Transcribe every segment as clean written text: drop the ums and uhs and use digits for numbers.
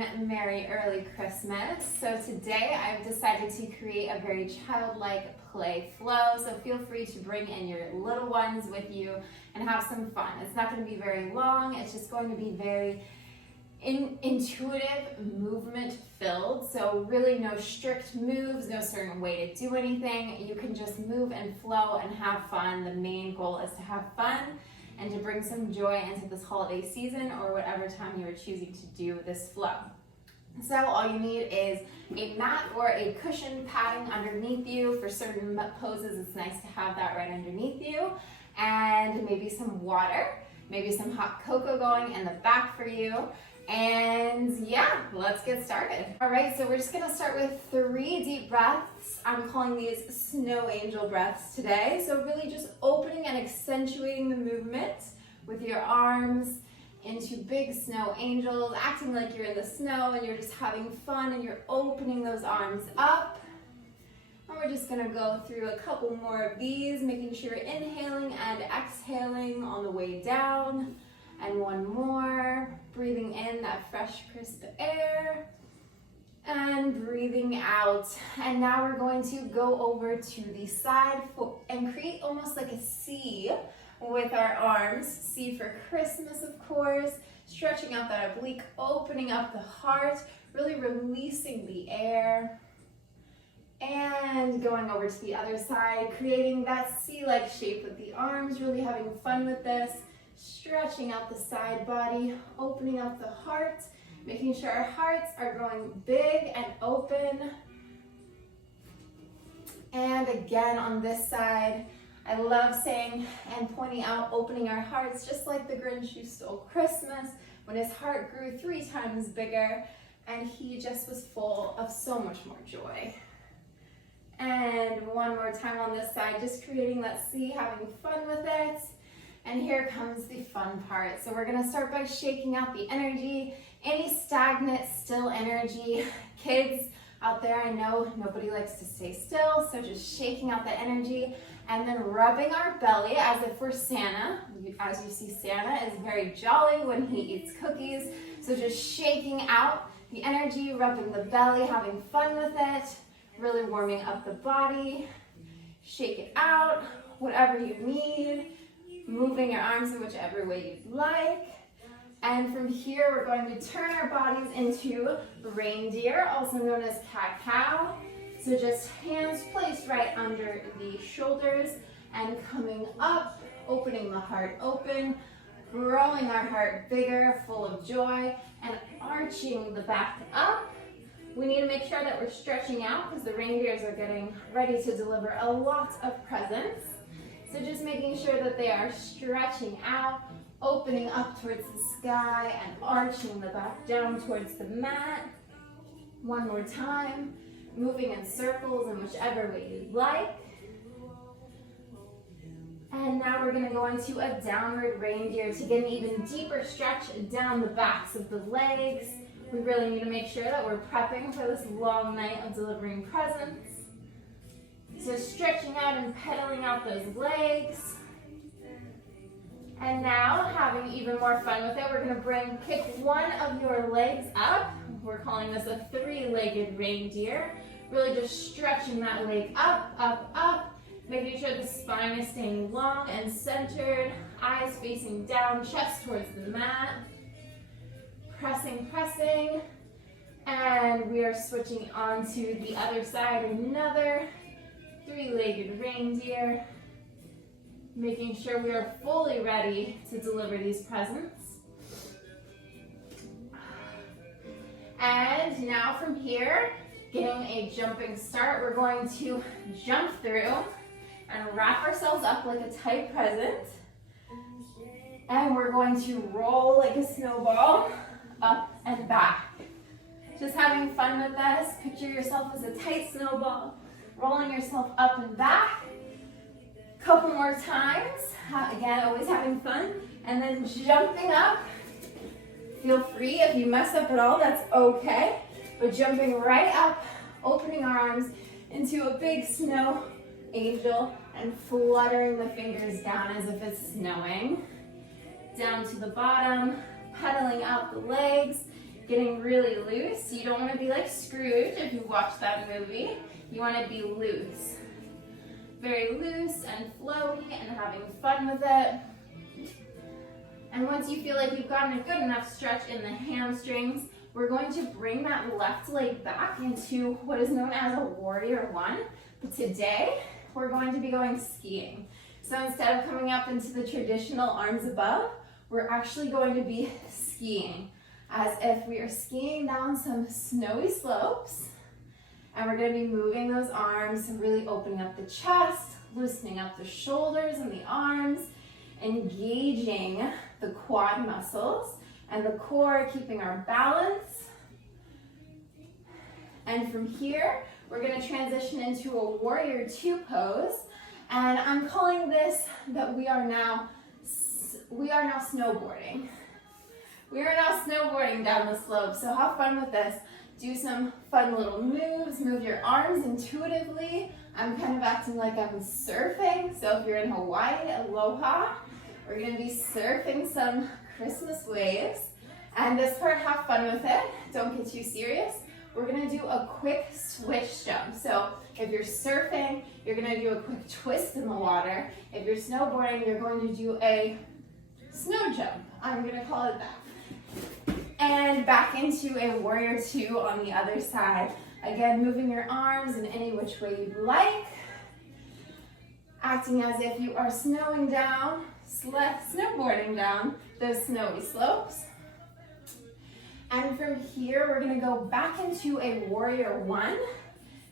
everyone, Merry Early Christmas. So today I've decided to create a very childlike play flow, so feel free to bring in your little ones with you and have some fun. It's not going to be very long, it's just going to be very intuitive, movement filled, so really no strict moves, no certain way to do anything. You can just move and flow and have fun. The main goal is to have fun and to bring some joy into this holiday season or whatever time you are choosing to do this flow. So all you need is a mat or a cushion padding underneath you. For certain poses, it's nice to have that right underneath you, and maybe some water, maybe some hot cocoa going in the back for you. And yeah, let's get started. All right, so we're just gonna start with 3 deep breaths. I'm calling these snow angel breaths today. So really just opening and accentuating the movement with your arms into big snow angels, acting like you're in the snow and you're just having fun and you're opening those arms up. And we're just gonna go through a couple more of these, making sure you're inhaling and exhaling on the way down. And one more, breathing in that fresh, crisp air and breathing out. And now we're going to go over to the side and create almost like a C with our arms. C for Christmas, of course, stretching out that oblique, opening up the heart, really releasing the air. And going over to the other side, creating that C-like shape with the arms, really having fun with this. Stretching out the side body, opening up the heart, making sure our hearts are growing big and open. And again on this side, I love saying and pointing out, opening our hearts, just like the Grinch who stole Christmas, when his heart grew 3 times bigger and he just was full of so much more joy. And one more time on this side, just creating that C, having fun with it. And here comes the fun part. So we're gonna start by shaking out the energy, any stagnant, still energy. Kids out there, I know nobody likes to stay still, so just shaking out the energy and then rubbing our belly as if we're Santa. As you see, Santa is very jolly when he eats cookies. So just shaking out the energy, rubbing the belly, having fun with it, really warming up the body. Shake it out, whatever you need. Moving your arms in whichever way you'd like. And from here, we're going to turn our bodies into reindeer, also known as cat-cow. So just hands placed right under the shoulders and coming up, opening the heart open, growing our heart bigger, full of joy, and arching the back up. We need to make sure that we're stretching out because the reindeers are getting ready to deliver a lot of presents. So just making sure that they are stretching out, opening up towards the sky and arching the back down towards the mat. One more time, moving in circles in whichever way you'd like. And now we're gonna go into a downward reindeer to get an even deeper stretch down the backs of the legs. We really need to make sure that we're prepping for this long night of delivering presents. So stretching out and pedaling out those legs. And now, having even more fun with it, we're gonna pick one of your legs up. We're calling this a 3-legged reindeer. Really just stretching that leg up, up, up, making sure the spine is staying long and centered, eyes facing down, chest towards the mat. Pressing, pressing. And we are switching on to the other side, another 3-legged reindeer, making sure we are fully ready to deliver these presents. And now from here, getting a jumping start, we're going to jump through and wrap ourselves up like a tight present. And we're going to roll like a snowball up and back. Just having fun with this. Picture yourself as a tight snowball, rolling yourself up and back. Couple more times. Again, always having fun. And then jumping up. Feel free if you mess up at all, that's okay. But jumping right up, opening our arms into a big snow angel and fluttering the fingers down as if it's snowing. Down to the bottom, pedaling out the legs, getting really loose. You don't want to be like Scrooge if you watch that movie. You want to be loose. Very loose and flowy and having fun with it. And once you feel like you've gotten a good enough stretch in the hamstrings, we're going to bring that left leg back into what is known as a warrior one. But today, we're going to be going skiing. So instead of coming up into the traditional arms above, we're actually going to be skiing as if we are skiing down some snowy slopes. And we're going to be moving those arms, really opening up the chest, loosening up the shoulders and the arms, engaging the quad muscles and the core, keeping our balance. And from here, we're going to transition into a warrior two pose. And I'm calling this that we are now snowboarding. We are now snowboarding down the slope. So have fun with this. Do some fun little moves, move your arms intuitively. I'm kind of acting like I'm surfing. So if you're in Hawaii, aloha. We're gonna be surfing some Christmas waves. And this part, have fun with it. Don't get too serious. We're gonna do a quick switch jump. So if you're surfing, you're gonna do a quick twist in the water. If you're snowboarding, you're going to do a snow jump. I'm gonna call it that. And back into a warrior two on the other side. Again, moving your arms in any which way you'd like. Acting as if you are snowboarding down those snowy slopes. And from here, we're gonna go back into a warrior one,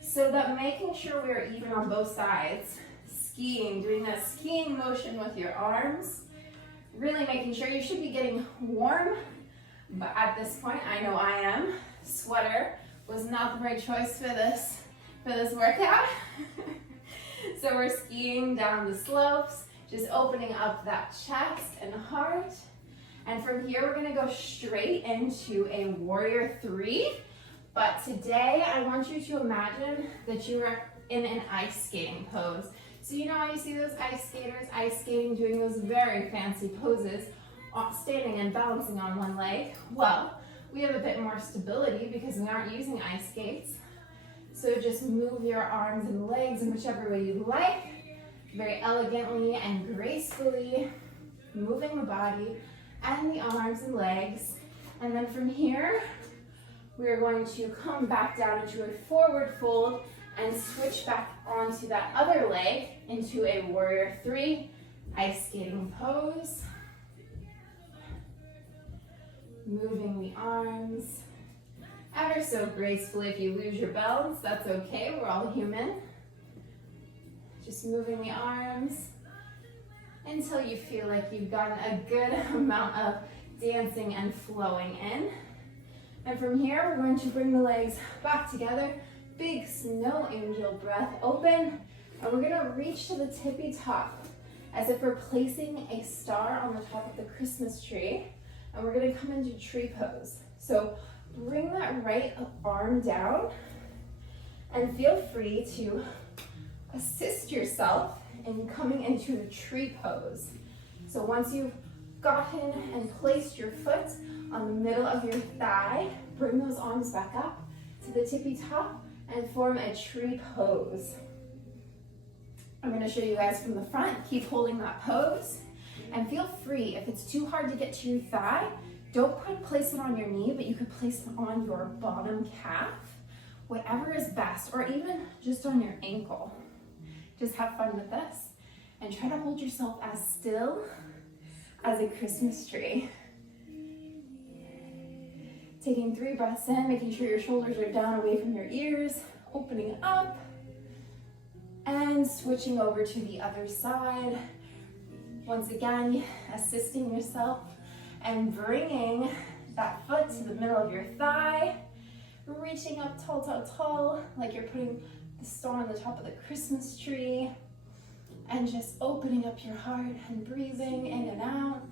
so that making sure we are even on both sides. Skiing, doing a skiing motion with your arms. Really making sure you should be getting warm, but at this point, I know I am. Sweater was not the right choice for this workout. So we're skiing down the slopes, just opening up that chest and heart. And from here, we're gonna go straight into a warrior three. But today, I want you to imagine that you are in an ice skating pose. So you know how you see those ice skaters ice skating, doing those very fancy poses, standing and balancing on one leg? Well, we have a bit more stability because we aren't using ice skates. So just move your arms and legs in whichever way you like, very elegantly and gracefully, moving the body and the arms and legs. And then from here, we are going to come back down into a forward fold and switch back onto that other leg into a warrior three, ice skating pose. Moving the arms ever so gracefully. If you lose your balance, that's okay, we're all human. Just moving the arms until you feel like you've gotten a good amount of dancing and flowing in. And from here, we're going to bring the legs back together. Big snow angel breath, open. And we're gonna reach to the tippy top as if we're placing a star on the top of the Christmas tree. And we're gonna come into tree pose. So bring that right arm down and feel free to assist yourself in coming into the tree pose. So once you've gotten and placed your foot on the middle of your thigh, bring those arms back up to the tippy top and form a tree pose. I'm going to show you guys from the front. Keep holding that pose and feel free. If it's too hard to get to your thigh, don't quite place it on your knee, but you could place it on your bottom calf, whatever is best, or even just on your ankle. Just have fun with this and try to hold yourself as still as a Christmas tree. Taking 3 breaths in, making sure your shoulders are down away from your ears, opening up, and switching over to the other side. Once again, assisting yourself and bringing that foot to the middle of your thigh, reaching up tall, tall, tall, like you're putting the star on the top of the Christmas tree, and just opening up your heart and breathing in and out.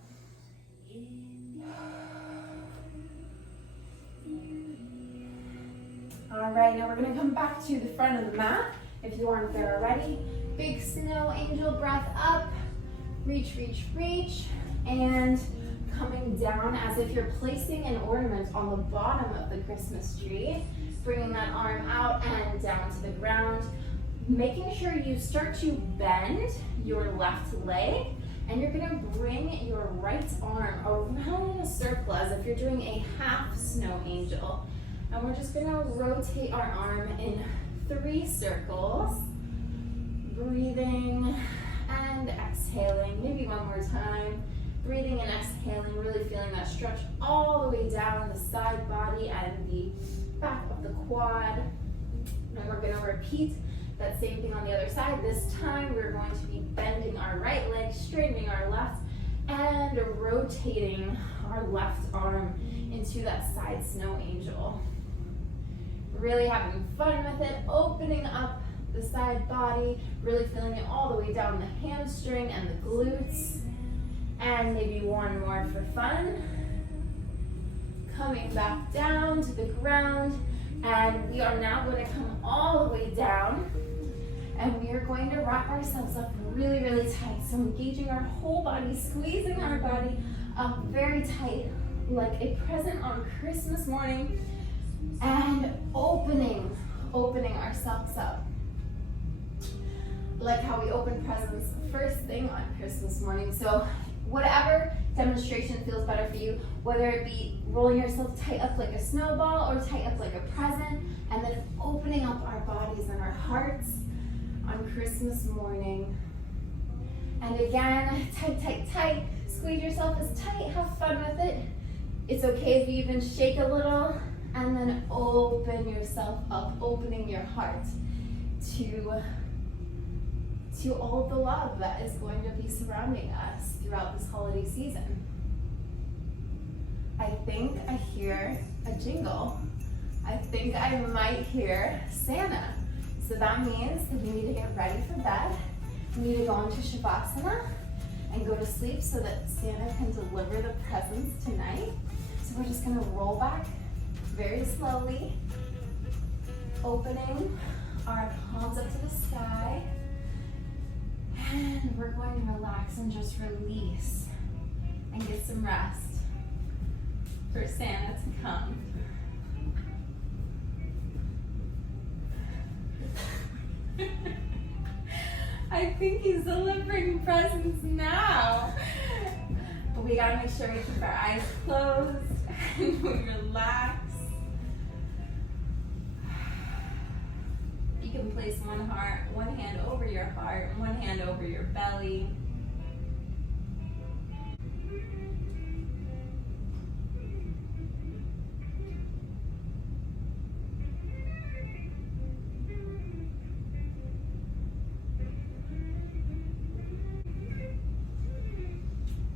All right, now we're gonna come back to the front of the mat if you aren't there already. Big snow angel breath up, reach, reach, reach, and coming down as if you're placing an ornament on the bottom of the Christmas tree, bringing that arm out and down to the ground, making sure you start to bend your left leg, and you're gonna bring your right arm around in a circle as if you're doing a half snow angel. And we're just gonna rotate our arm in 3 circles, breathing and exhaling, maybe one more time. Breathing and exhaling, really feeling that stretch all the way down the side body and the back of the quad. And we're gonna repeat that same thing on the other side. This time we're going to be bending our right leg, straightening our left, and rotating our left arm into that side snow angel. Really having fun with it, opening up the side body, really feeling it all the way down the hamstring and the glutes. And maybe one more for fun. Coming back down to the ground, and we are now going to come all the way down, and we are going to wrap ourselves up really, really tight. So engaging our whole body, squeezing our body up very tight, like a present on Christmas morning, and opening ourselves up. Like how we open presents first thing on Christmas morning. So whatever demonstration feels better for you, whether it be rolling yourself tight up like a snowball or tight up like a present, and then opening up our bodies and our hearts on Christmas morning. And again, tight, tight, tight. Squeeze yourself as tight, have fun with it. It's okay if you even shake a little, and then open yourself up, opening your heart to all the love that is going to be surrounding us throughout this holiday season. I think I hear a jingle. I think I might hear Santa. So that means that we need to get ready for bed. We need to go into Shavasana and go to sleep so that Santa can deliver the presents tonight. So we're just gonna roll back very slowly, opening our palms up to the sky. And we're going to relax and just release and get some rest for Santa to come. I think he's delivering presents now. But we gotta make sure we keep our eyes closed and we relax. You can place one hand over your heart, one hand over your belly.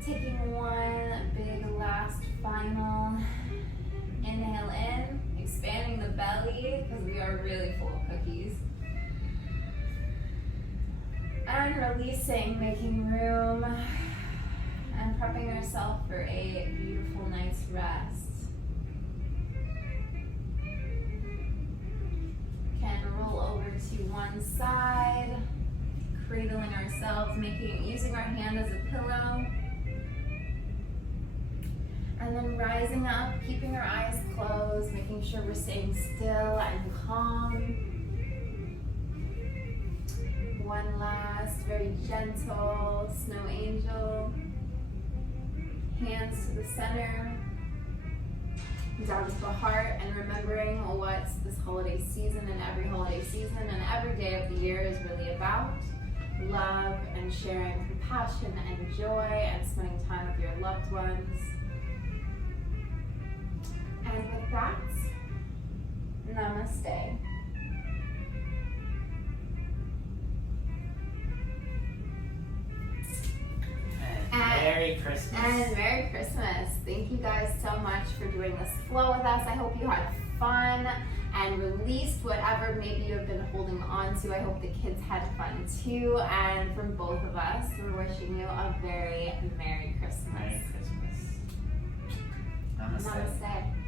Taking one big last final inhale in, expanding the belly because we are really full of cookies. And releasing, making room and prepping ourselves for a beautiful night's rest. Can roll over to one side, cradling ourselves, using our hand as a pillow. And then rising up, keeping our eyes closed, making sure we're staying still and calm. One last, very gentle snow angel. Hands to the center, down to the heart, and remembering what this holiday season and every holiday season and every day of the year is really about. Love and sharing compassion and joy and spending time with your loved ones. And with that, namaste. Merry Christmas. And Merry Christmas. Thank you guys so much for doing this flow with us. I hope you had fun and released whatever maybe you have been holding on to. I hope the kids had fun too. And from both of us, we're wishing you a very Merry Christmas. Merry Christmas. Namaste. Namaste.